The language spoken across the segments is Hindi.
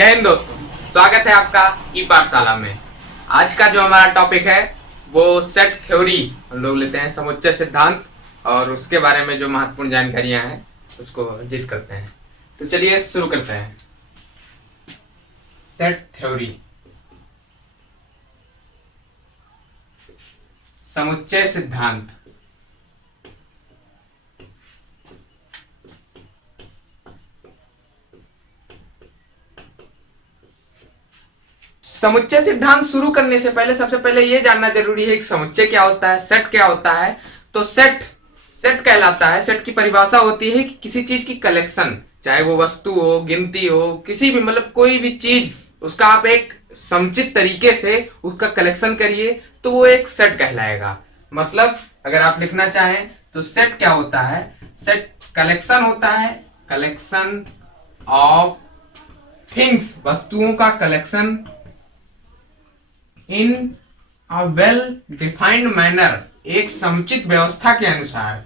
जय हिंद दोस्तों, स्वागत है आपका ई पाठशाला में। आज का जो हमारा टॉपिक है वो सेट थ्योरी हम लोग लेते हैं, समुच्चय सिद्धांत, और उसके बारे में जो महत्वपूर्ण जानकारियां हैं उसको अर्जित करते हैं। तो चलिए शुरू करते हैं। सेट थ्योरी, समुच्चय सिद्धांत। समुच्चय सिद्धांत शुरू करने से पहले सबसे पहले यह जानना जरूरी है कि समुच्चय क्या होता है, सेट क्या होता है। तो सेट कहलाता है, सेट की परिभाषा होती है कि किसी चीज की कलेक्शन, चाहे वो वस्तु हो, गिनती हो, किसी भी मतलब कोई भी चीज, उसका आप एक समुचित तरीके से उसका कलेक्शन करिए तो वो एक सेट कहलाएगा। मतलब अगर आप लिखना चाहें तो सेट क्या होता है, सेट कलेक्शन होता है, कलेक्शन ऑफ थिंग्स, वस्तुओं का collection in a well defined manner, एक समुचित व्यवस्था के अनुसार।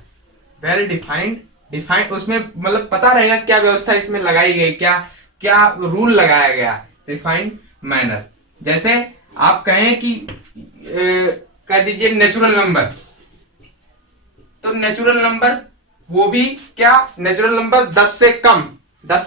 वेल डिफाइंड उसमें मतलब पता रहेगा क्या व्यवस्था इसमें लगाई गई, क्या क्या रूल लगाया गया। डिफाइंड मैनर, जैसे आप कहें कि कह दीजिए नेचुरल नंबर, तो नेचुरल नंबर वो भी क्या, नेचुरल नंबर 10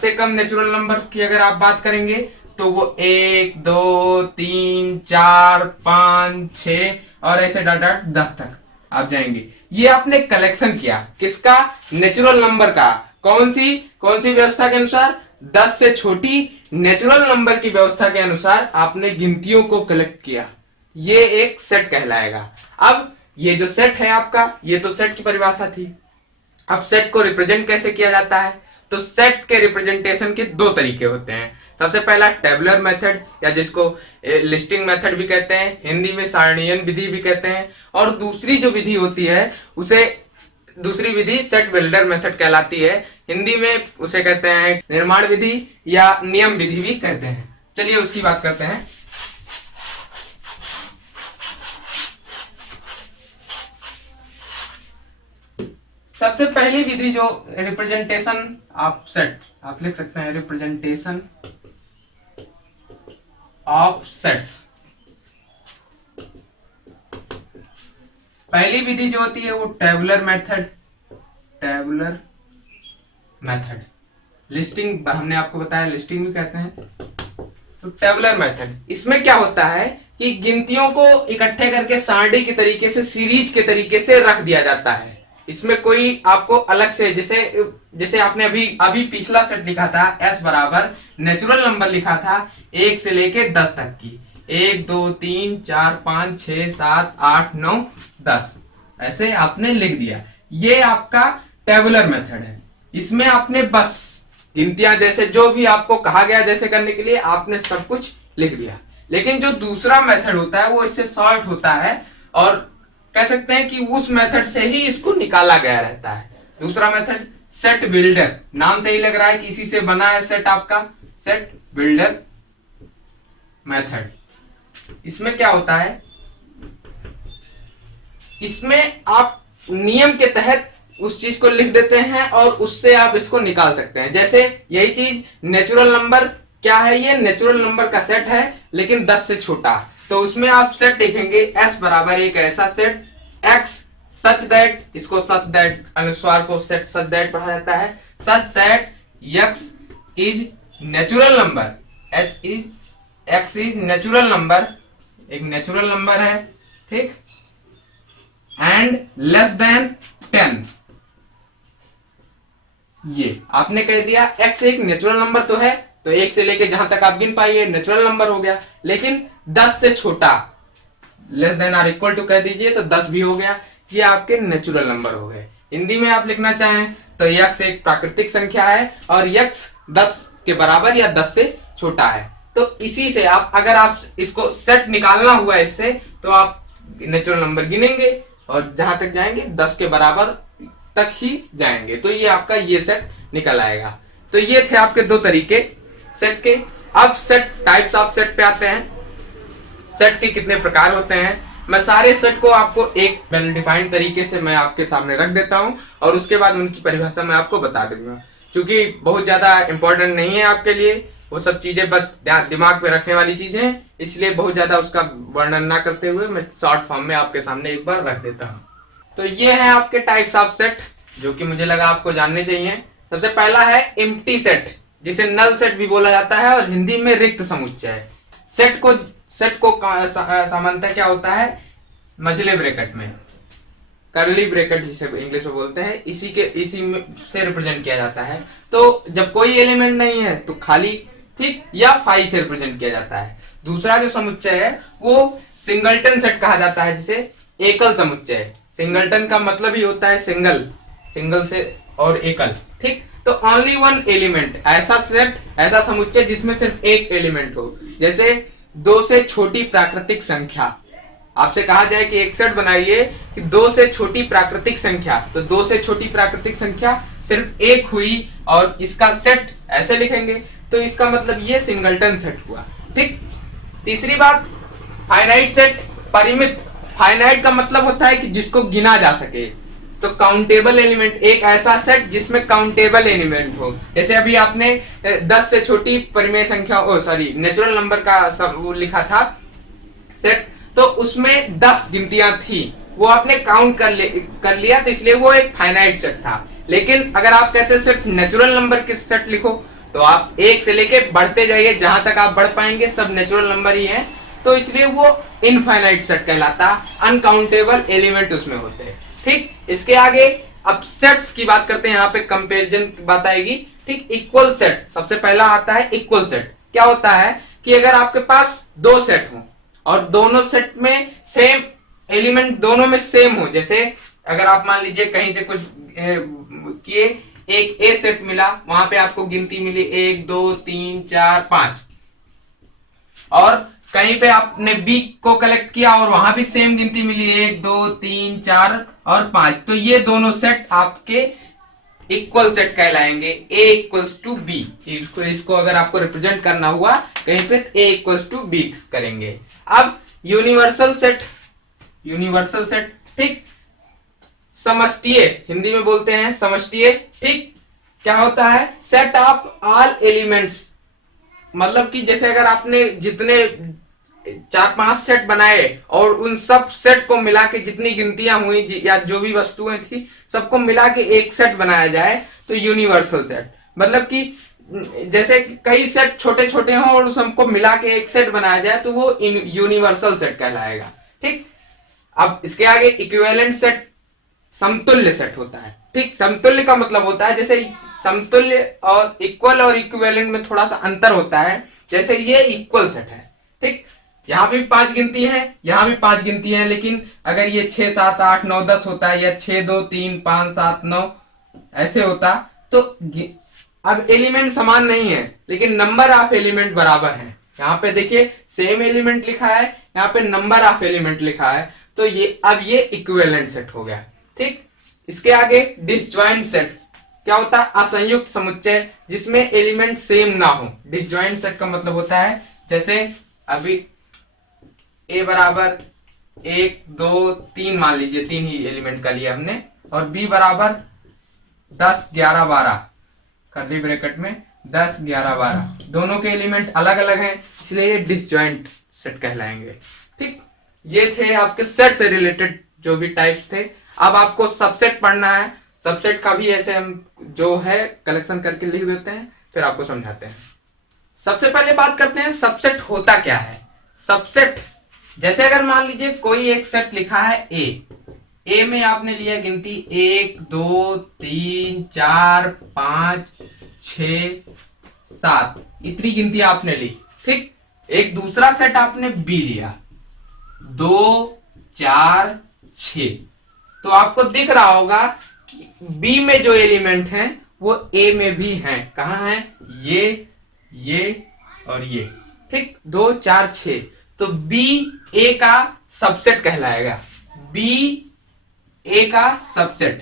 से कम नेचुरल नंबर की अगर आप बात करेंगे तो वो 1 2 3 4 5 6 और ऐसे डॉट डॉट 10 तक आप जाएंगे। ये आपने कलेक्शन किया किसका, नेचुरल नंबर का। कौन सी व्यवस्था के अनुसार, 10 से छोटी नेचुरल नंबर की व्यवस्था के अनुसार आपने गिनतियों को कलेक्ट किया, ये एक सेट कहलाएगा। अब ये जो सेट है आपका, ये तो सेट की परिभाषा थी। अब सेट को रिप्रेजेंट कैसे किया जाता है, तो सेट के रिप्रेजेंटेशन के दो तरीके होते हैं। सबसे पहला टेबुलर मेथड, या जिसको लिस्टिंग मेथड भी कहते हैं, हिंदी में सारणीयन विधि भी कहते हैं। और दूसरी जो विधि होती है उसे, दूसरी विधि सेट बिल्डर मेथड कहलाती है। हिंदी में उसे कहते हैं निर्माण विधि या नियम विधि भी कहते हैं। चलिए उसकी बात करते हैं। सबसे पहली विधि जो रिप्रेजेंटेशन ऑफ सेट, आप लिख सकते हैं रिप्रेजेंटेशन ऑफ सेट्स। पहली विधि जो होती है वो टेबुलर मेथड, लिस्टिंग हमने आपको बताया, लिस्टिंग भी कहते हैं। तो टेबुलर मेथड, इसमें क्या होता है कि गिनतियों को इकट्ठे करके सारणी के तरीके से, सीरीज के तरीके से रख दिया जाता है। इसमें कोई आपको अलग से, जैसे आपने अभी पिछला सेट लिखा था, एस बराबर नेचुरल नंबर लिखा था 1 से लेके 10 तक की, 1 2 3 4 5 6 7 8 9 10, ऐसे आपने लिख दिया। ये आपका टेबुलर मेथड है। इसमें आपने बस गिनतियां जैसे जो भी आपको कहा गया जैसे करने के लिए आपने सब कुछ लिख दिया। लेकिन जो दूसरा मेथड होता है वो इससे शॉर्ट होता है, और कह सकते हैं कि उस मेथड से ही इसको निकाला गया रहता है। दूसरा मेथड सेट बिल्डर, नाम से ही लग रहा है कि इसी से बना है सेट, आपका सेट बिल्डर मेथड। इसमें क्या होता है, इसमें आप नियम के तहत उस चीज को लिख देते हैं और उससे आप इसको निकाल सकते हैं। जैसे यही चीज नेचुरल नंबर क्या है, ये नेचुरल नंबर का सेट है लेकिन 10 से छोटा, तो उसमें आप सेट लिखेंगे एस बराबर एक ऐसा सेट एक्स सच दैट, इसको सच दैट अनुस्वार को सेट सच दैट पढ़ा जाता है, सच that x is natural number, x is natural number, एक नेचुरल नंबर है, ठीक, एंड लेस देन 10। ये आपने कह दिया एक्स एक नेचुरल नंबर तो है, तो 1 से लेके जहां तक आप गिन पाइए नेचुरल नंबर हो गया, लेकिन 10 से छोटा, less than or equal to कह दीजिए तो 10 भी हो गया, ये आपके नेचुरल नंबर हो गए। हिंदी में आप लिखना चाहें तो यक्स एक प्राकृतिक संख्या है और यक्स 10 के बराबर या 10 से छोटा है। तो इसी से आप, अगर आप इसको सेट निकालना हुआ इससे, तो आप नेचुरल नंबर गिनेंगे और जहां तक जाएंगे 10 के बराबर तक ही जाएंगे, तो ये आपका ये सेट निकल आएगा। तो ये थे आपके दो तरीके सेट के। अब सेट टाइप्स ऑफ सेट पे आते हैं। सेट के कितने प्रकार होते हैं, मैं सारे सेट को आपको एक वेल डिफाइंड तरीके से मैं आपके सामने रख देता हूं और उसके बाद उनकी परिभाषा मैं आपको बता दूंगा, क्योंकि बहुत ज्यादा इंपॉर्टेंट नहीं है आपके लिए, वो सब चीजें बस दिमाग में रखने वाली चीजें हैं, इसलिए बहुत ज्यादा उसका वर्णन ना करते हुए मैं शॉर्ट फॉर्म में आपके सामने एक बार रख देता हूँ। तो ये है आपके टाइप्स ऑफ सेट जो कि मुझे लगा आपको जानने चाहिए। सबसे पहला है एम्प्टी सेट, जिसे नल सेट भी बोला जाता है और हिंदी में रिक्त समुच्चय। सेट को सामान्यतः क्या होता है, मझले ब्रैकेट में, कर्ली ब्रैकेट जिसे इंग्लिश में बोलते हैं, इसी से रिप्रेजेंट किया जाता है। तो जब कोई एलिमेंट नहीं है तो खाली, ठीक, या फाई से रिप्रेजेंट किया जाता है। दूसरा जो समुच्चय है वो सिंगलटन सेट कहा जाता है, जिसे एकल समुच्चय। सिंगलटन का मतलब ही होता है सिंगल, सिंगल से और एकल, ठीक। तो ओनली वन एलिमेंट, ऐसा सेट, ऐसा समुच्चय जिसमें सिर्फ एक एलिमेंट हो। जैसे 2 से छोटी प्राकृतिक संख्या, आपसे कहा जाए कि एक सेट बनाइए कि 2 से छोटी प्राकृतिक संख्या, तो 2 से छोटी प्राकृतिक संख्या सिर्फ एक हुई और इसका सेट ऐसे लिखेंगे, तो इसका मतलब ये सिंगलटन सेट हुआ, ठीक। तीसरी बात, फाइनाइट सेट, परिमित। फाइनाइट का मतलब होता है कि जिसको गिना जा सके। तो काउंटेबल एलिमेंट, एक ऐसा सेट जिसमें काउंटेबल एलिमेंट हो। जैसे अभी आपने 10 से छोटी परिमेय संख्या, नेचुरल नंबर का सब वो लिखा था सेट, तो उसमें 10 गिनतियां थी, वो आपने काउंट कर लिया, तो इसलिए वो एक फाइनाइट सेट था। लेकिन अगर आप कहते सिर्फ नेचुरल नंबर के सेट लिखो, तो आप 1 से लेके बढ़ते जाइए, जहां तक आप बढ़ पाएंगे सब नेचुरल नंबर ही हैं, तो इसलिए वो इनफाइनाइट सेट कहलाता, अनकाउंटेबल एलिमेंट उसमें होते हैं, ठीक। इसके आगे अब सेट्स की बात करते हैं, यहाँ पे कंपैरिजन की बात आएगी, ठीक। इक्वल सेट, सबसे पहला आता है इक्वल सेट। क्या होता है कि अगर आपके पास 2 सेट हो और दोनों सेट में सेम एलिमेंट, दोनों में सेम हो, जैसे अगर आप मान लीजिए कहीं से कुछ किए, एक ए सेट मिला, वहां पे आपको गिनती मिली 1 2 3 4 5, और कहीं पे आपने बी को कलेक्ट किया और वहां भी सेम गिनती मिली 1 2 3 4 और 5, तो ये दोनों सेट आपके इक्वल सेट कहलाएंगे, ए इक्वल्स टू बी। इसको अगर आपको रिप्रेजेंट करना हुआ कहीं पे, ए इक्वल्स टू बी करेंगे। अब यूनिवर्सल सेट, यूनिवर्सल सेट, ठीक, समष्टीय, हिंदी में बोलते हैं समष्टीय, ठीक। क्या होता है, सेट ऑफ ऑल एलिमेंट्स, मतलब कि जैसे अगर आपने जितने 4-5 सेट बनाए और उन सब सेट को मिला के जितनी गिनतियां हुई या जो भी वस्तुएं थी सबको मिला के एक सेट बनाया जाए, तो यूनिवर्सल सेट। मतलब कि जैसे कई सेट छोटे छोटे हों और सबको मिला के एक सेट बनाया जाए, तो वो यूनिवर्सल सेट कहलाएगा, ठीक। अब इसके आगे इक्विवेलेंट सेट, समतुल्य सेट होता है, ठीक। समतुल्य का मतलब होता है, जैसे समतुल्य और इक्वल और इक्विवेलेंट में थोड़ा सा अंतर होता है। जैसे ये इक्वल सेट है, ठीक, यहाँ भी 5 गिनती है, यहाँ भी 5 गिनती है, लेकिन अगर ये 6 7 8 9 10 होता है, या 6 2 3 5 7 9 ऐसे होता, तो अब एलिमेंट समान नहीं है लेकिन नंबर ऑफ एलिमेंट बराबर है। यहाँ पे देखिए सेम एलिमेंट लिखा है, यहाँ पे नंबर ऑफ एलिमेंट लिखा है, तो ये अब ये इक्विवेलेंट सेट हो गया, ठीक। इसके आगे डिसजॉइंट सेट, क्या होता है, असंयुक्त समुच्चय जिसमें एलिमेंट सेम ना हो। डिसजॉइंट सेट का मतलब होता है, जैसे अभी ए बराबर 1 2 3 मान लीजिए, 3 ही एलिमेंट का लिया हमने, और बी बराबर 10 11 12 कर्ली ब्रैकेट में 10 11 12, दोनों के एलिमेंट अलग अलग हैं, इसलिए ये डिसजॉइंट सेट कहलाएंगे, ठीक। ये थे आपके सेट से रिलेटेड जो भी टाइप्स थे। अब आपको सबसेट पढ़ना है, सबसेट का भी ऐसे हम जो है कलेक्शन करके लिख देते हैं, फिर आपको समझाते हैं। सबसे पहले बात करते हैं सबसेट होता क्या है। सबसेट, जैसे अगर मान लीजिए कोई एक सेट लिखा है ए में आपने लिया गिनती 1 2 3 4 5 6 7, इतनी गिनती आपने ली, ठीक। एक दूसरा सेट आपने बी लिया 2 4 6, तो आपको दिख रहा होगा कि बी में जो एलिमेंट हैं वो ए में भी हैं। कहाँ हैं, ये और ये, ठीक, 2 4 6, तो बी ए का सबसेट कहलाएगा, बी ए का सबसेट,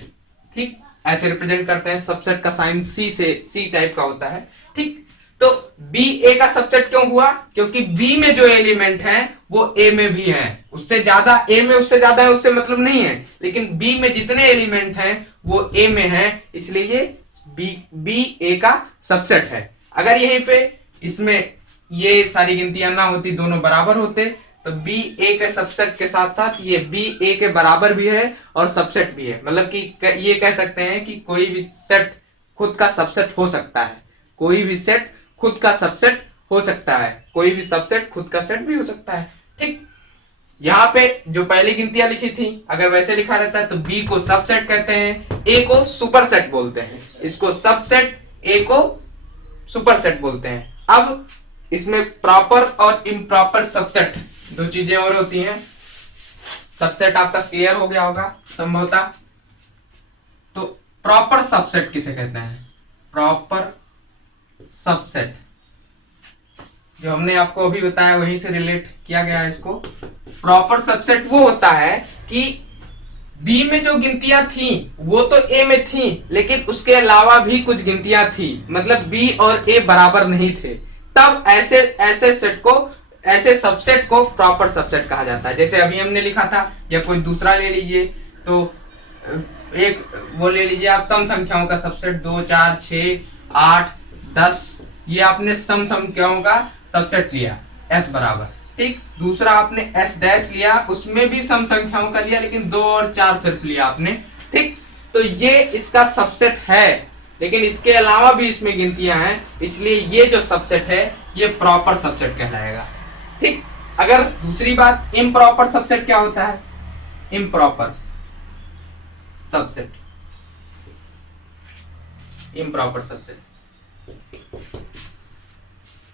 ठीक। ऐसे रिप्रेजेंट करते हैं, सबसेट का साइन सी टाइप का होता है, ठीक। तो बी ए का सबसेट क्यों हुआ, क्योंकि बी में जो एलिमेंट हैं वो ए में भी हैं, उससे ज्यादा ए में उससे ज्यादा है उससे मतलब नहीं है, लेकिन बी में जितने एलिमेंट हैं वो ए में हैं, इसलिए ये बी ए का सबसेट है। अगर यहीं पे इसमें ये सारी गिनतियां ना होती, दोनों बराबर होते, तो बी ए के सबसेट के साथ साथ ये बी ए के बराबर भी है और सबसेट भी है। मतलब कि ये कह सकते हैं कि कोई भी सेट खुद का सबसेट हो सकता है, कोई भी सेट खुद का सबसेट हो सकता है, कोई भी सबसेट खुद का सेट भी हो सकता है। ठीक, यहाँ पे जो पहली गिनतियां लिखी थी अगर वैसे लिखा रहता है तो बी को सबसेट कहते हैं, ए को सुपरसेट बोलते हैं, इसको सबसेट, ए को सुपरसेट बोलते हैं। अब इसमें प्रॉपर और इम्प्रॉपर सबसेट दो चीजें और होती हैं। सबसेट आपका क्लियर हो गया होगा संभवतः। तो प्रॉपर सबसेट किसे कहते हैं? प्रॉपर सबसेट जो हमने आपको अभी बताया वहीं से रिलेट किया गया है इसको। प्रॉपर सबसेट वो होता है कि बी में जो गिनतियां थी वो तो ए में थी, लेकिन उसके अलावा भी कुछ गिनतियां थी, मतलब बी और ए बराबर नहीं थे, तब ऐसे ऐसे सेट को, ऐसे सबसेट को प्रॉपर सबसेट कहा जाता है। जैसे अभी हमने लिखा था, या कोई दूसरा ले लीजिए, तो एक वो ले लीजिए आप सम संख्याओं का सबसेट, 2 4 6 8 10, ये आपने सम संख्याओं का सबसेट लिया s बराबर। ठीक, दूसरा आपने s डैश लिया, उसमें भी सम संख्याओं का लिया, लेकिन 2 और 4 सिर्फ लिया आपने। ठीक, तो ये इसका सबसेट है, लेकिन इसके अलावा भी इसमें गिनतियां हैं, इसलिए ये जो सबसेट है ये प्रॉपर सबसेट कहलाएगा। ठीक, अगर दूसरी बात इम्प्रॉपर सबसेट क्या होता है? इम्प्रॉपर सबसेट, इम्प्रॉपर सबसेट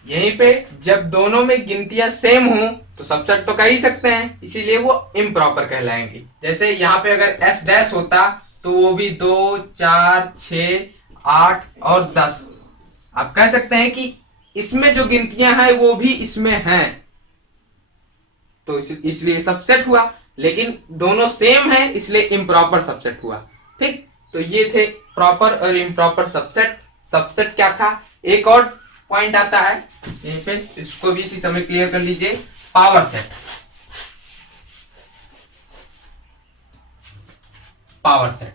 यहीं पे जब दोनों में गिनतियां सेम हो तो सबसेट तो कह ही सकते हैं, इसीलिए वो इम्प्रॉपर कहलाएंगे। जैसे यहाँ पे अगर s डैश होता तो वो भी 2 4 6 8 और 10, आप कह सकते हैं कि इसमें जो गिनतियां हैं वो भी इसमें हैं, तो इसलिए सबसेट हुआ, लेकिन दोनों सेम है इसलिए इम्प्रॉपर सबसेट हुआ। ठीक, तो ये थे प्रॉपर और इम्प्रॉपर सबसेट। सबसेट क्या था? एक और पॉइंट आता है यहीं पे, इसको भी इसी समय क्लियर कर लीजिए। Power set, power set,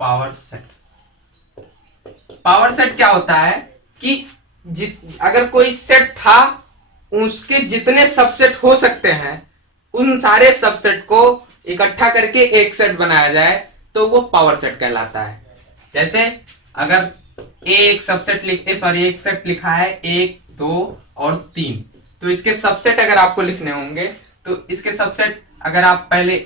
power set, power set क्या होता है कि अगर कोई सेट था, उसके जितने सबसेट हो सकते हैं उन सारे सबसेट को इकट्ठा करके एक सेट बनाया जाए तो वो पावर सेट कहलाता है। जैसे अगर एक सबसेट एक सेट लिखा है 1 2 और 3, तो इसके सबसेट अगर आपको लिखने होंगे तो इसके सबसेट अगर आप पहले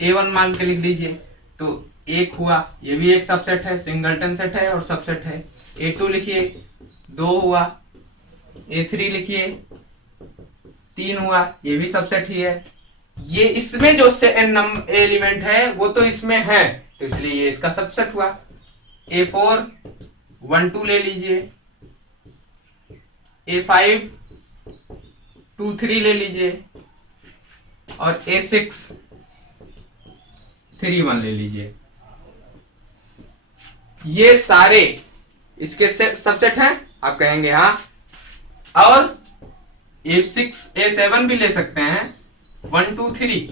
A1 मान के लिख लीजिए तो 1 हुआ, ये भी एक सबसेट है, सिंगलटन सेट है और सबसेट है। A2 लिखिए, 2 हुआ। A3 लिखिए, 3 हुआ, ये भी सबसेट ही है। ये इसमें जो एलिमेंट है वो तो इसमें है, तो इसलिए ये इसका सबसेट हुआ। A4 1 2 ले लीजिए, A5 2 3 ले लीजिए और A6 3 1 ले लीजिए। ये सारे इसके सबसेट हैं, आप कहेंगे हाँ। और A6 A7 भी ले सकते हैं, 1 2 3,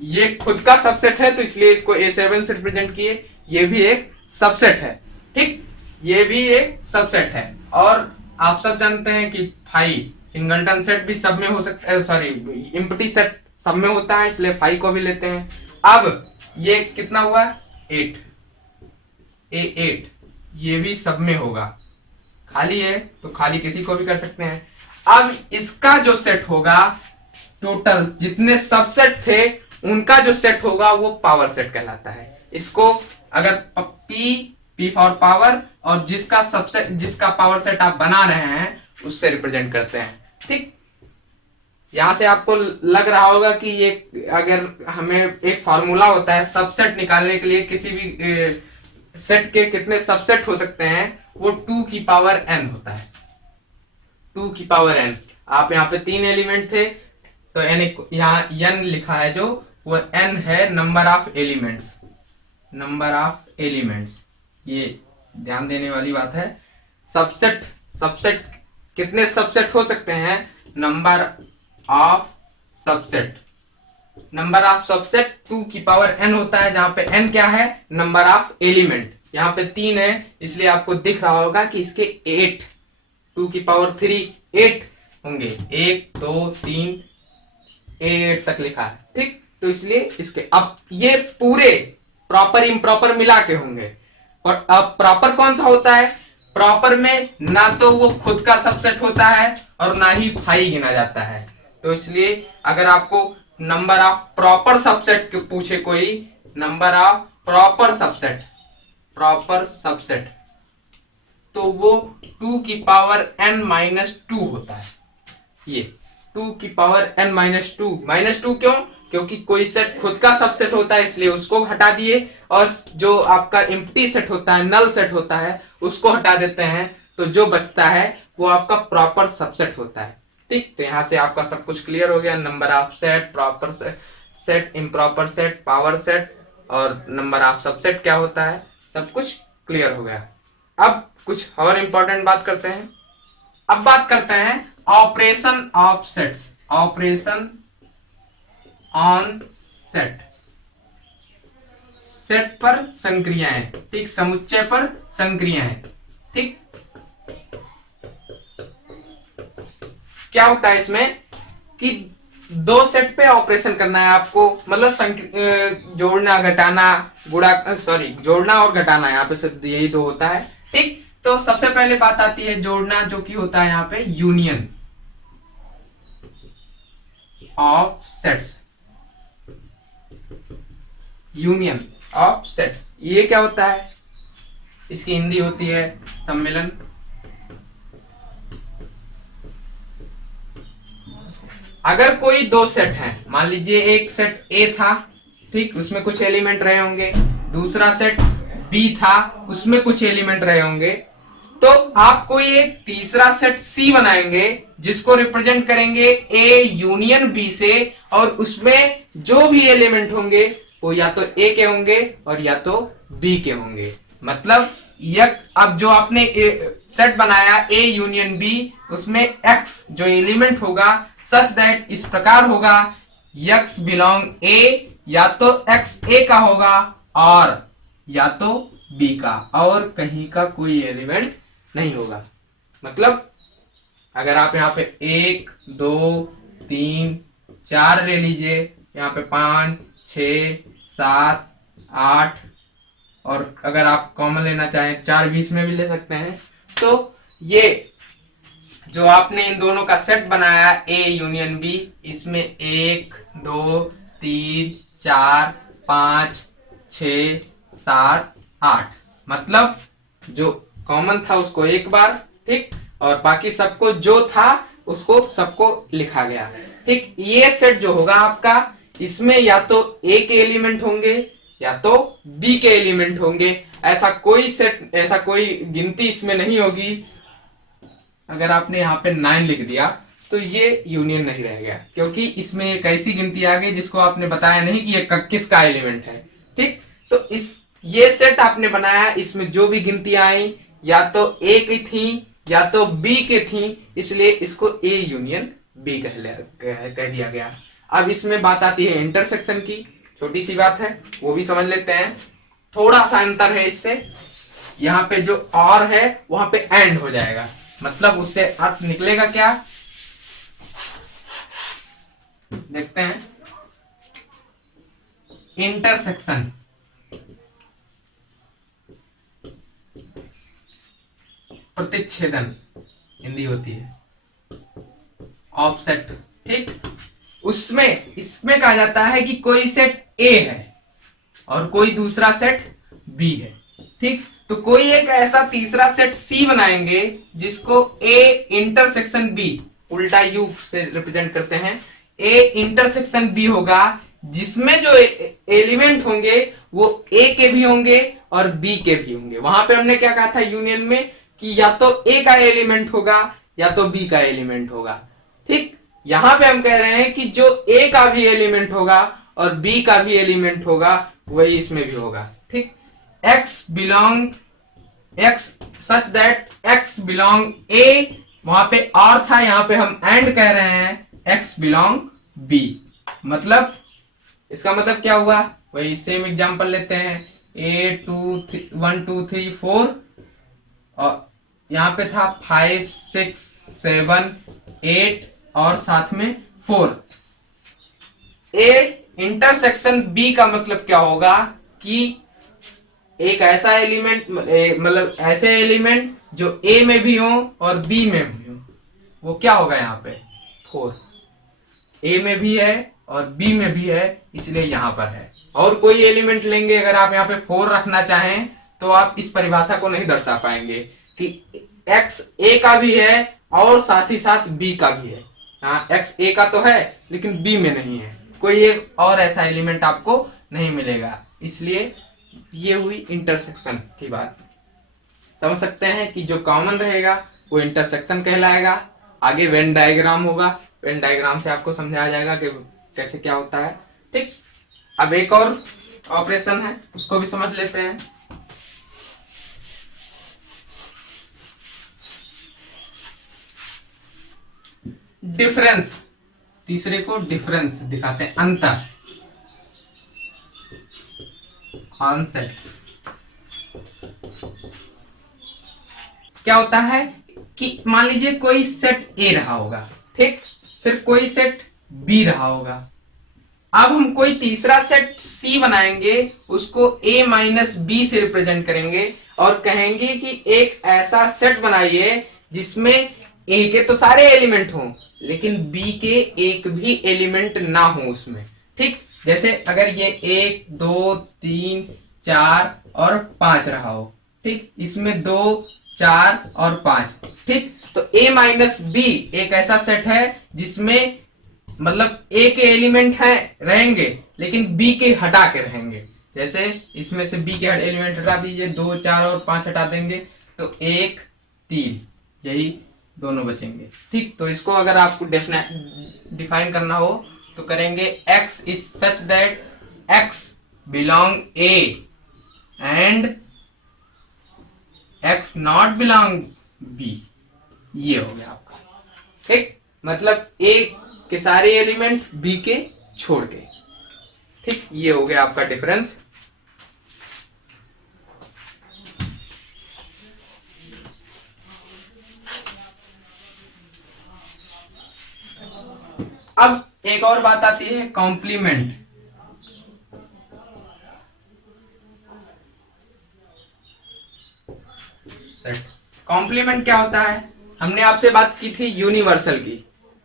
ये खुद का सबसेट है तो इसलिए इसको A7 से रिप्रेजेंट किए, ये भी एक सबसेट है। ठीक, ये भी एक सबसेट है। और आप सब जानते हैं कि 5 सिंगलटन सेट भी सब में हो सकता है, सॉरी एम्प्टी सेट सब में होता है, इसलिए 5 को भी लेते हैं। अब ये कितना हुआ? 8, A8, ये भी सब में होगा, खाली है तो खाली किसी को भी कर सकते हैं। अब इसका जो सेट होगा, टोटल जितने सबसेट थे उनका जो सेट होगा वो पावर सेट कहलाता है। इसको अगर P फॉर पावर और जिसका सबसेट, जिसका पावर सेट आप बना रहे हैं उससे रिप्रेजेंट करते हैं। ठीक, यहां से आपको लग रहा होगा कि ये अगर हमें एक फॉर्मूला होता है सबसेट निकालने के लिए, किसी भी सेट के कितने सबसेट हो सकते हैं, वो 2 की पावर n होता है। 2 की पावर n, आप यहाँ पे 3 एलिमेंट थे तो n, यहाँ n लिखा है जो वो n है number of elements, number of elements, ये ध्यान देने वाली बात है। सबसेट, सबसेट कितने सबसेट हो सकते हैं? Number of subset, number of subset 2 की पावर n होता है, जहां पे n क्या है? नंबर ऑफ एलिमेंट, यहाँ पे 3 है, इसलिए आपको दिख रहा होगा कि इसके 8, 2 की पावर 3 8 होंगे। 1 2 3 8 तक लिखा है, ठीक। तो इसलिए इसके अब ये पूरे प्रॉपर इम्प्रॉपर मिला के होंगे। और अब प्रॉपर कौन सा होता है? प्रॉपर में ना तो वो खुद का सबसेट होता है और ना ही 5 गिना जाता है। तो इसलिए अगर आपको नंबर ऑफ प्रॉपर सबसेट पूछे कोई, नंबर ऑफ प्रॉपर सबसेट, तो वो 2 की पावर n-2 होता है। ये 2 की पावर n-2, -2 क्यों? क्योंकि कोई सेट खुद का सबसेट होता है इसलिए उसको हटा दिए, और जो आपका एम्प्टी सेट होता है, नल सेट होता है, उसको हटा देते हैं, तो जो बचता है वो आपका प्रॉपर सबसेट होता है, ठीक। तो यहां से आपका सब कुछ क्लियर हो गया। Number of set, proper set, improper set, power set और नंबर ऑफ सबसेट क्या होता है, सब कुछ क्लियर हो गया। अब कुछ और इंपॉर्टेंट बात करते हैं। अब बात करते हैं operation of sets, operation on set, set पर संक्रियाएं, ठीक, समुच्चय पर संक्रियाएं, ठीक। क्या होता है इसमें कि 2 सेट पे ऑपरेशन करना है आपको, मतलब जोड़ना, घटाना, गुणा, सॉरी, जोड़ना और घटाना, यहाँ पे सिर्फ यही 2 होता है, ठीक। तो सबसे पहले बात आती है जोड़ना, जो कि होता है यहाँ पे union of sets, union of set. ये क्या होता है? इसकी हिंदी होती है सम्मेलन। अगर कोई 2 सेट हैं, मान लीजिए एक सेट ए था, ठीक, उसमें कुछ एलिमेंट रहे होंगे, दूसरा सेट बी था, उसमें कुछ एलिमेंट रहे होंगे, तो आप कोई एक तीसरा सेट सी बनाएंगे जिसको रिप्रेजेंट करेंगे ए यूनियन बी से, और उसमें जो भी एलिमेंट होंगे वो या तो ए के होंगे और या तो बी के होंगे। मतलब अब जो आपने सेट बनाया ए यूनियन बी, उसमें एक्स जो एलिमेंट होगा सच दैट इस प्रकार होगा, एक्स बिलोंग ए, या तो एक्स ए का होगा और या तो बी का, और कहीं का कोई एलिमेंट नहीं होगा। मतलब अगर आप यहाँ पे 1 2 3 4 ले लीजिए, यहाँ पे 5 6 7 8, और अगर आप कॉमन लेना चाहें 4 बीच में भी ले सकते हैं। तो ये जो आपने इन दोनों का सेट बनाया ए यूनियन बी, इसमें 1 2 3 4 5 6 7 8, मतलब जो कॉमन था उसको एक बार, ठीक, और बाकी सबको जो था उसको सबको लिखा गया, ठीक। ये सेट जो होगा आपका, इसमें या तो ए के एलिमेंट होंगे या तो बी के एलिमेंट होंगे। ऐसा कोई सेट, ऐसा कोई गिनती इसमें नहीं होगी। अगर आपने यहाँ पे 9 लिख दिया तो ये यूनियन नहीं रह गया, क्योंकि इसमें एक ऐसी गिनती आ गई जिसको आपने बताया नहीं कि ये किसका एलिमेंट है, ठीक। तो ये सेट आपने बनाया, इसमें जो भी गिनती आई या तो ए की थी या तो बी के थी, इसलिए इसको ए यूनियन बी कह दिया गया। अब इसमें बात आती है इंटरसेक्शन की, छोटी सी बात है, वो भी समझ लेते हैं। थोड़ा सा अंतर है इससे, यहाँ पे जो और है वहां पे एंड हो जाएगा, मतलब उससे अर्थ निकलेगा क्या, देखते हैं। इंटरसेक्शन, प्रतिच्छेदन हिंदी होती है, ऑफसेट, ठीक। उसमें इसमें कहा जाता है कि कोई सेट ए है और कोई दूसरा सेट बी है, ठीक। तो कोई एक ऐसा तीसरा सेट सी बनाएंगे जिसको ए इंटरसेक्शन बी, उल्टा यू से रिप्रेजेंट करते हैं, ए इंटरसेक्शन बी होगा, जिसमें जो एलिमेंट होंगे वो ए के भी होंगे और बी के भी होंगे। वहां पे हमने क्या कहा था यूनियन में कि या तो ए का एलिमेंट होगा या तो बी का एलिमेंट होगा, ठीक। यहां पे हम कह रहे हैं कि जो ए का भी एलिमेंट होगा और बी का भी एलिमेंट होगा वही इसमें भी होगा, ठीक। X belong x such that x belong a, वहां पे और था, यहां पे हम एंड कह रहे हैं एक्स बिलोंग बी। मतलब इसका मतलब क्या हुआ, वही सेम एग्जांपल लेते हैं 1 2 3 4 और यहाँ पे था 5 6 7 8 और साथ में 4। ए इंटरसेक्शन बी का मतलब क्या होगा कि एक ऐसा एलिमेंट मतलब ऐसे एलिमेंट जो ए में भी हो और बी में भी हो, वो क्या होगा यहाँ पे 4। ए में भी है और बी में भी है, इसलिए यहां पर है। और कोई एलिमेंट लेंगे अगर आप यहाँ पे 4 रखना चाहें तो आप इस परिभाषा को नहीं दर्शा पाएंगे कि x a का भी है और साथ ही साथ b का भी है। हाँ, x a का तो है लेकिन b में नहीं है, कोई एक और ऐसा एलिमेंट आपको नहीं मिलेगा। इसलिए ये हुई इंटरसेक्शन की बात। समझ सकते हैं कि जो कॉमन रहेगा वो इंटरसेक्शन कहलाएगा। आगे वेन डायग्राम होगा, वेन डायग्राम से आपको समझाया जाएगा कि कैसे क्या होता है। ठीक, अब एक और ऑपरेशन है, उसको भी समझ लेते हैं। डिफरेंस, तीसरे को डिफरेंस दिखाते हैं, अंतर, कॉन्सेप्ट। क्या होता है कि मान लीजिए कोई सेट ए रहा होगा, ठीक, फिर कोई सेट बी रहा होगा। अब हम कोई तीसरा सेट सी बनाएंगे, उसको ए माइनस बी से रिप्रेजेंट करेंगे और कहेंगे कि एक ऐसा सेट बनाइए जिसमें ए के तो सारे एलिमेंट हों लेकिन बी के एक भी एलिमेंट ना हो उसमें। ठीक, जैसे अगर ये 1 2 3 4 और 5 रहा हो, ठीक, इसमें 2 4 और 5, ठीक, तो a माइनस बी एक ऐसा सेट है जिसमें मतलब a के एलिमेंट हैं रहेंगे लेकिन b के हटा के रहेंगे। जैसे इसमें से b के एलिमेंट हटा दीजिए, 2 4 और 5 हटा देंगे तो 1 3, यही दोनों बचेंगे। ठीक, तो इसको अगर आपको डिफाइन करना हो तो करेंगे x is such that x belong a and x not belong b। ये हो गया आपका। ठीक, मतलब a के सारे एलिमेंट b के छोड़ के। ठीक, ये हो गया आपका डिफरेंस। अब एक और बात आती है कॉम्प्लीमेंट। कॉम्प्लीमेंट क्या होता है? हमने आपसे बात की थी यूनिवर्सल की।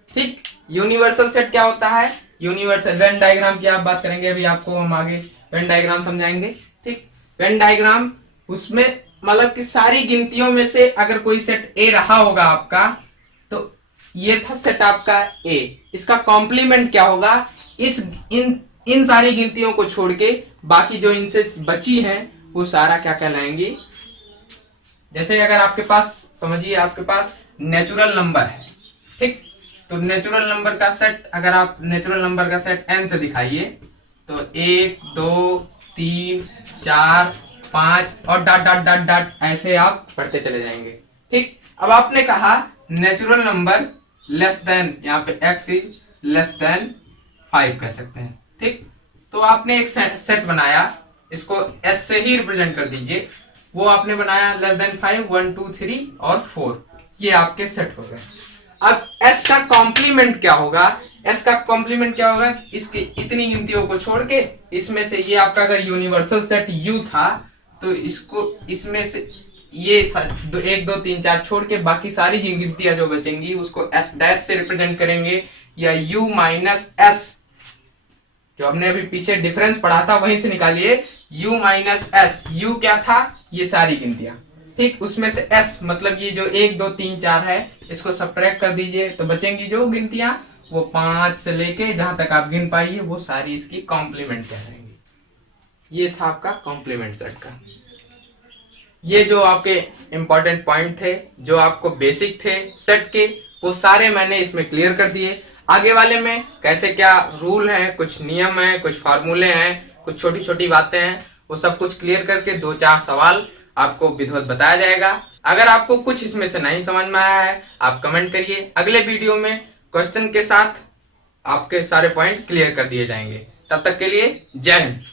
ठीक, यूनिवर्सल सेट क्या होता है? यूनिवर्सल वेन डायग्राम की आप बात करेंगे, अभी आपको हम आगे वेन डायग्राम समझाएंगे। ठीक, वेन डायग्राम उसमें मतलब कि सारी गिनतियों में से अगर कोई सेट ए रहा होगा आपका, तो ये था सेट आपका ए। इसका कॉम्प्लीमेंट क्या होगा? इन सारी गिनतियों को छोड़ के बाकी जो इनसे बची हैं वो सारा क्या कहलाएंगी? जैसे अगर आपके पास, समझिए आपके पास नेचुरल नंबर है, ठीक, तो नेचुरल नंबर का सेट अगर आप नेचुरल नंबर का सेट n से दिखाइए तो 1 2 3 4 5 और डॉट डॉट डॉट डॉट ऐसे आप पढ़ते चले जाएंगे। ठीक, अब आपने कहा नेचुरल नंबर लेस देन, यहाँ पे x इज लेस देन 5 कह सकते हैं। ठीक, तो आपने एक सेट बनाया, इसको s से ही रिप्रेजेंट कर दीजिए। वो आपने बनाया लेस देन 5 1 2 3 और 4, ये आपके सेट हो गए। अब s का कॉम्प्लीमेंट क्या होगा? s का कॉम्प्लीमेंट क्या होगा? इसके इतनी गिनतियों को छोड़ के इसमें से ये आपका अगर यूनिवर्सल सेट u था तो इसको इसमें से ये 1 2 3 4 छोड़ के बाकी सारी गिनतियां जो बचेंगी उसको s डैश से रिप्रेजेंट करेंगे, या u माइनस s, जो हमने अभी पीछे डिफरेंस पढ़ा था वहीं से निकालिए। u माइनस s, u क्या था? ये सारी गिनतियां, ठीक, उसमें से s मतलब ये जो 1 2 3 4 है इसको सब्ट्रैक्ट कर दीजिए तो बचेंगी जो गिनतियां वो 5 से लेके जहां तक आप गिन पाइए वो सारी इसकी कॉम्प्लीमेंट कहलाएंगी। ये था आपका कॉम्प्लीमेंट सेट का। ये जो आपके इंपॉर्टेंट पॉइंट थे, जो आपको बेसिक थे सेट के, वो सारे मैंने इसमें क्लियर कर दिए। आगे वाले में कैसे क्या रूल है, कुछ नियम है, कुछ फार्मूले हैं, कुछ छोटी छोटी बातें हैं, वो सब कुछ क्लियर करके 2 4 सवाल आपको विधिवत बताया जाएगा। अगर आपको कुछ इसमें से नहीं समझ में आया है आप कमेंट करिए, अगले वीडियो में क्वेश्चन के साथ आपके सारे पॉइंट क्लियर कर दिए जाएंगे। तब तक के लिए जय हिंद।